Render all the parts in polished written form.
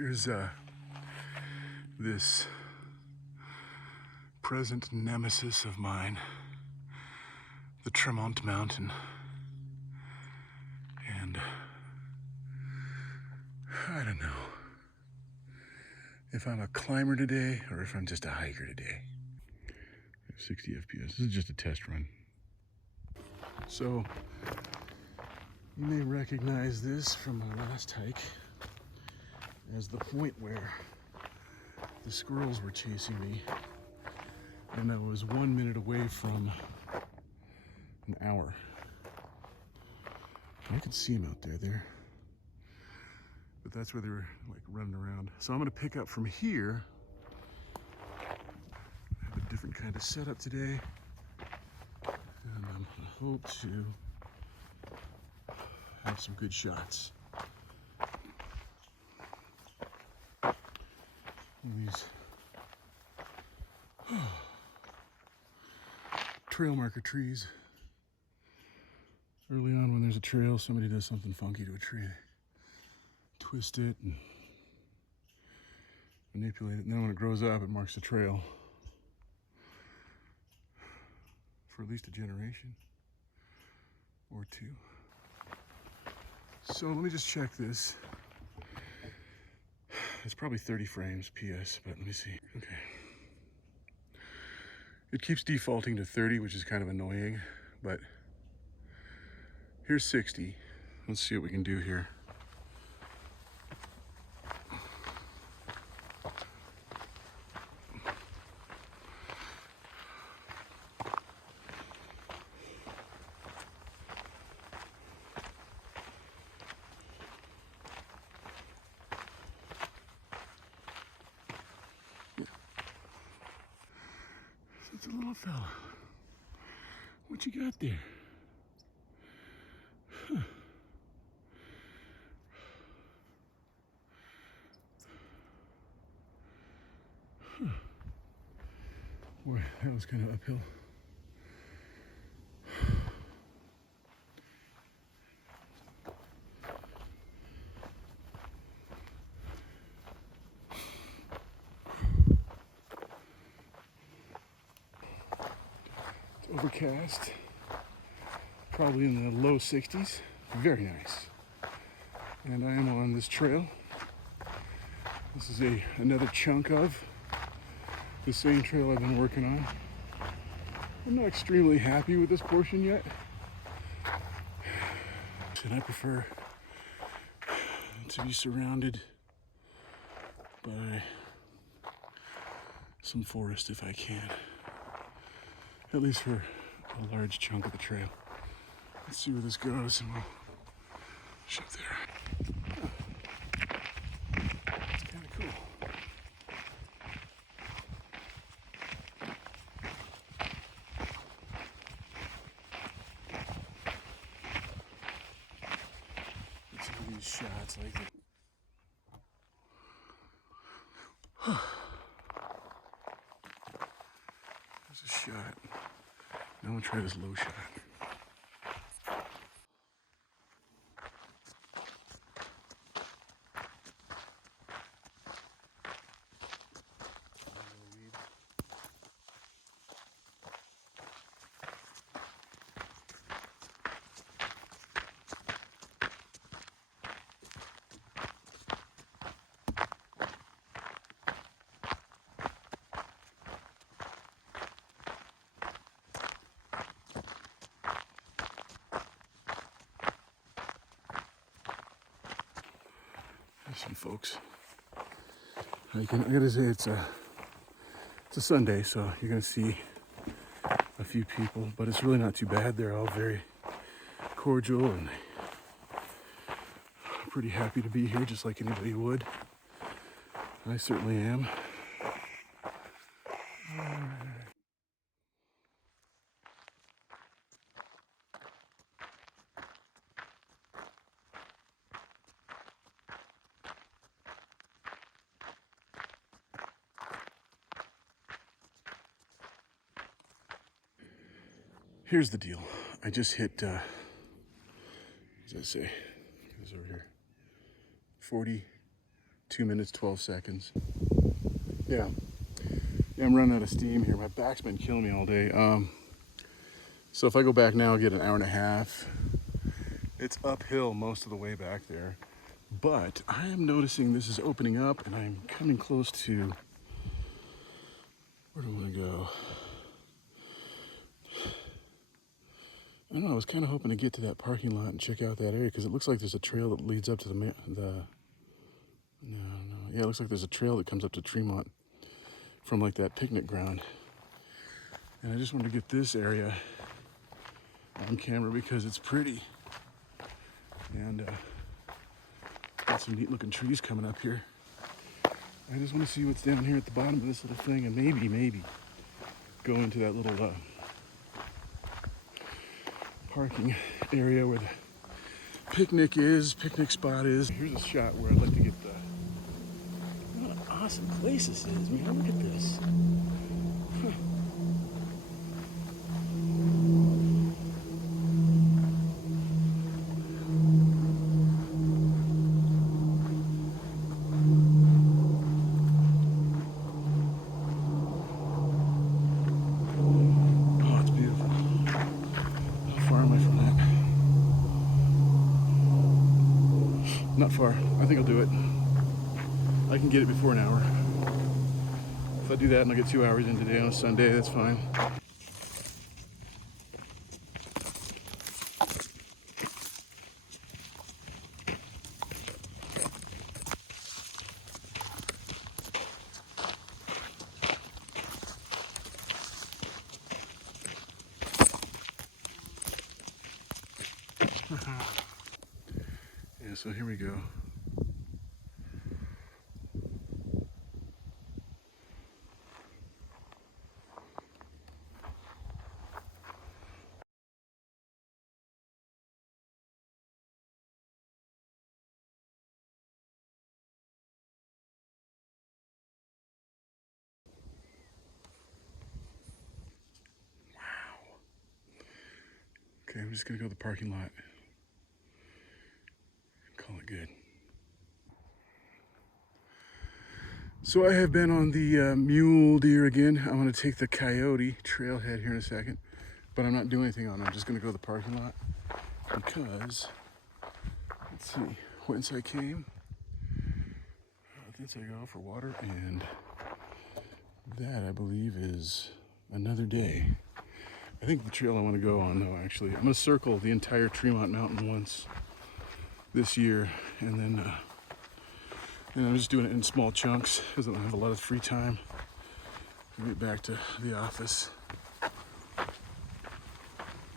Here's this present nemesis of mine, the Tremont Mountain. And I don't know if I'm a climber today or if I'm just a hiker today. 60 FPS. This is just a test run. So you may recognize this from my last hike as the point where the squirrels were chasing me, and I was 1 minute away from an hour. I could see them out there, but that's where they were like running around. So I'm gonna pick up from here. I have a different kind of setup today, and I'm gonna hope to have some good shots. These trail marker trees. Early on when there's a trail, somebody does something funky to a tree. Twist it and manipulate it, and then when it grows up, it marks the trail for at least a generation or two. So let me just check this. It's probably 30 frames PS, but let me see. Okay. It keeps defaulting to 30, which is kind of annoying, but here's 60. Let's see what we can do here. It's a little fella. What you got there? Huh. Huh. Boy, that was kind of uphill. It's overcast, probably in the low 60s. Very nice. And I am on this trail. This is another chunk of the same trail I've been working on. I'm not extremely happy with this portion yet, and I prefer to be surrounded by some forest if I can, at least for a large chunk of the trail. Let's see where this goes, and we'll shove there. It's kind of cool. Some of these shots like that. There's a shot. Now I'm gonna try this low shot. There's some folks hiking. I gotta say it's a Sunday, so you're gonna see a few people, but it's really not too bad. They're all very cordial and pretty happy to be here, just like anybody would. I certainly am. Here's the deal. I just hit, what does that say? It's over here. 40 2 minutes, 12 seconds. Yeah, I'm running out of steam here. My back's been killing me all day. So if I go back now, I'll get an hour and a half. It's uphill most of the way back there. But I am noticing this is opening up and I'm coming close to, where do I want to go? I don't know, I was kind of hoping to get to that parking lot and check out that area because it looks like there's a trail that leads up to no, yeah, it looks like there's a trail that comes up to Tremont from like that picnic ground. And I just wanted to get this area on camera because it's pretty. And got some neat looking trees coming up here. I just want to see what's down here at the bottom of this little thing and maybe go into that little parking area where the picnic spot is. Here's a shot where I'd like to get the, what an awesome place this is, man. Look at this. Huh. Oh, it's beautiful. How far am I from that? Not far. I think I'll do it. I can get it before an hour. If I do that and I get 2 hours in today on a Sunday, that's fine. Yeah, so here we go. Okay, I'm just gonna go to the parking lot. Call it good. So I have been on the mule deer again. I'm gonna take the coyote trailhead here in a second, but I'm not doing anything on it. I'm just gonna go to the parking lot because, let's see, whence I came, thence I go for water, and that I believe is another day. I think the trail I want to go on though, actually, I'm gonna circle the entire Tremont Mountain once this year, and then I'm just doing it in small chunks because I don't have a lot of free time to get back to the office.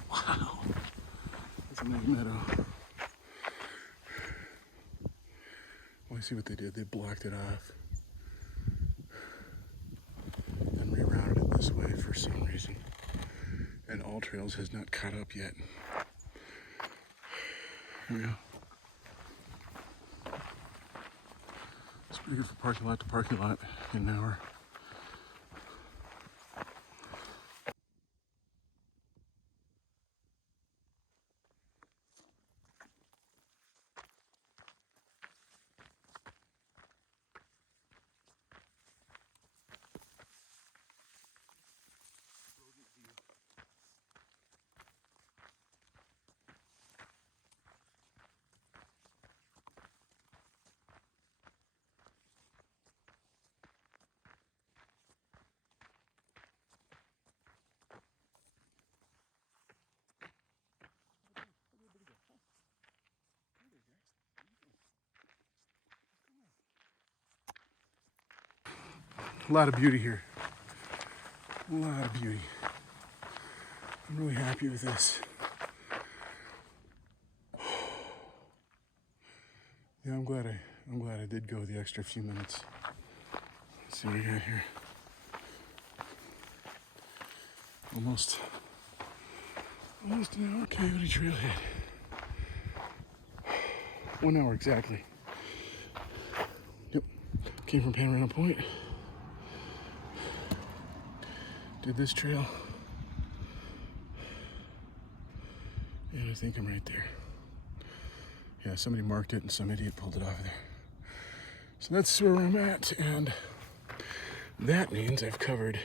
Wow, that's a nice meadow. Well, I see what they did. They blocked it off and rerouted it this way for some reason. And All Trails has not caught up yet. Here we go. It's pretty good for parking lot to parking lot in an hour. A lot of beauty here. A lot of beauty. I'm really happy with this. Yeah, I'm glad I did go the extra few minutes. Let's see what we got here. Almost an hour coyote trailhead. 1 hour exactly. Yep. Came from Panorama Point. Did this trail. And I think I'm right there. Yeah, somebody marked it and some idiot pulled it off of there. So that's where I'm at, and that means I've covered.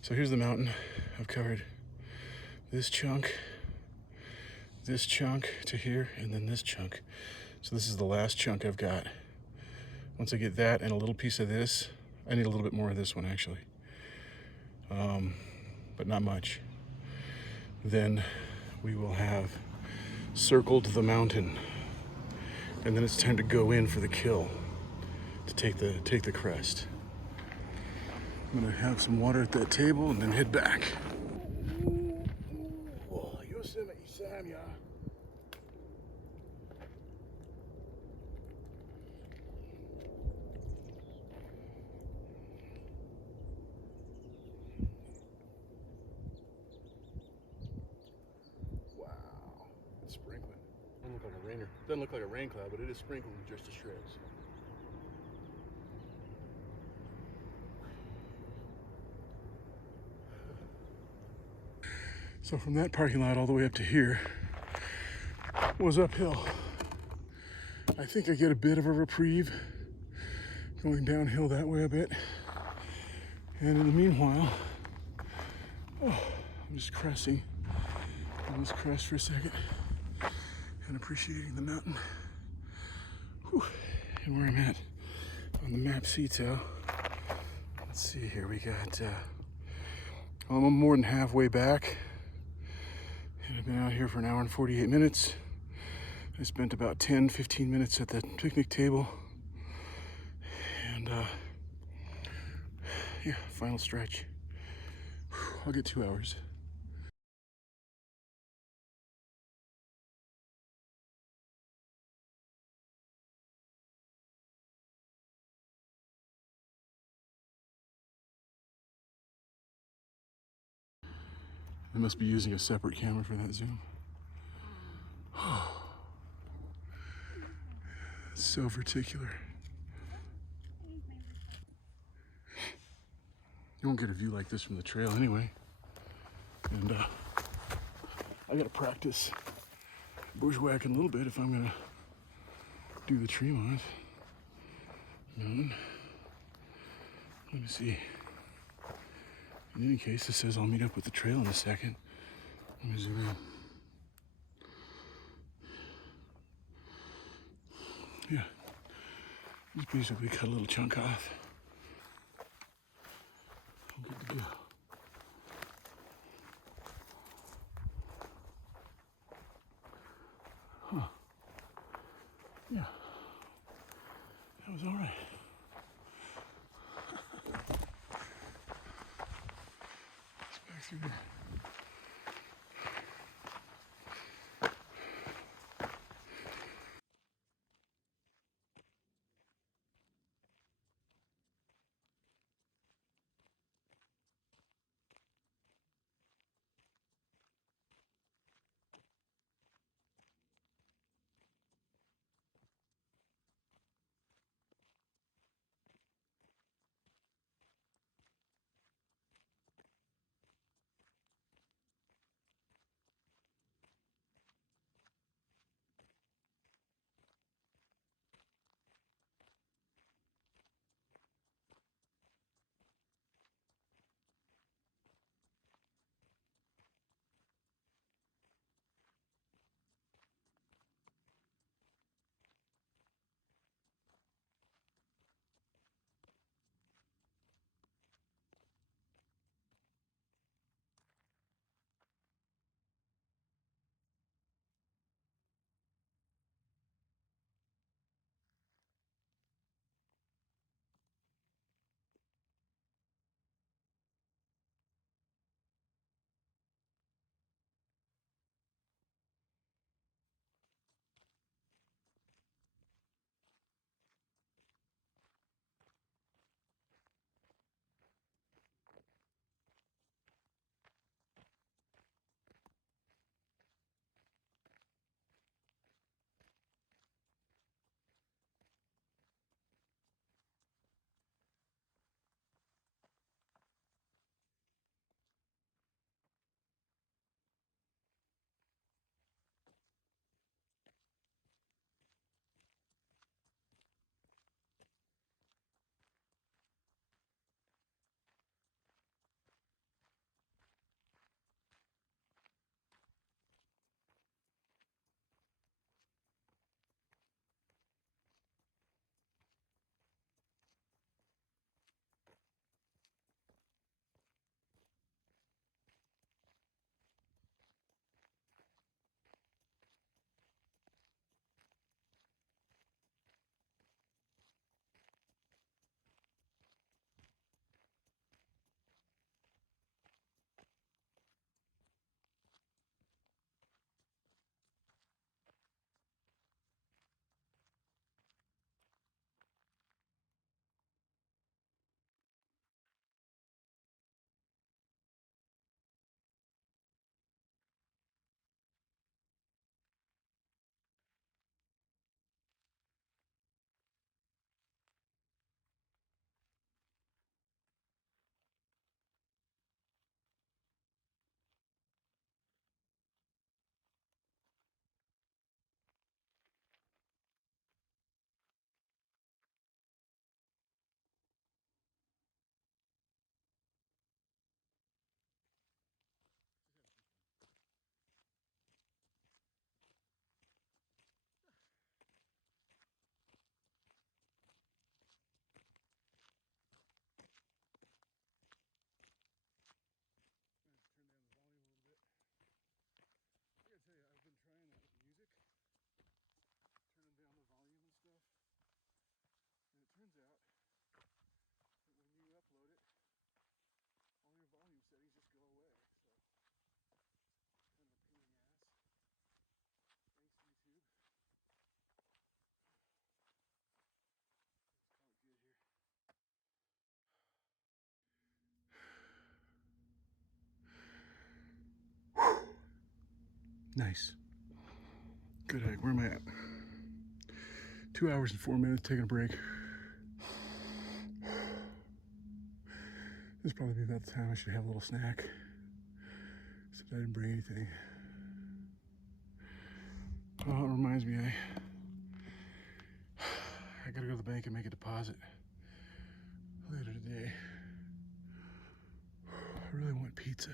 So here's the mountain. I've covered this chunk to here, and then this chunk. So this is the last chunk I've got. Once I get that and a little piece of this, I need a little bit more of this one actually, but not much. Then we will have circled the mountain, and then it's time to go in for the kill to take the crest. I'm gonna have some water at that table and then head back. Sprinkling. Doesn't look like a rain cloud, but it is sprinkling just a shreds. So from that parking lot all the way up to here was uphill. I think I get a bit of a reprieve going downhill that way a bit. And in the meanwhile, I'm just cresting on this crest for a second and appreciating the mountain. Whew. And where I'm at on the map CTO. Let's see here, we got, I'm more than halfway back. And I've been out here for an hour and 48 minutes. I spent about 10-15 minutes at the picnic table. And yeah, final stretch. Whew, I'll get 2 hours. I must be using a separate camera for that zoom. It's so verticular. You won't get a view like this from the trail anyway. And I gotta practice bushwhacking a little bit if I'm gonna do the Tremont. Let me see. In any case, this says I'll meet up with the trail in a second. Let me zoom in. Yeah, just basically cut a little chunk off. I'm good to go. Huh. Yeah, that was all right. Let's back through there. Nice. Good hike. Where am I at? 2 hours and 4 minutes, taking a break. This will probably be about the time I should have a little snack. Since I didn't bring anything. Oh, it reminds me, I gotta go to the bank and make a deposit later today. I really want pizza.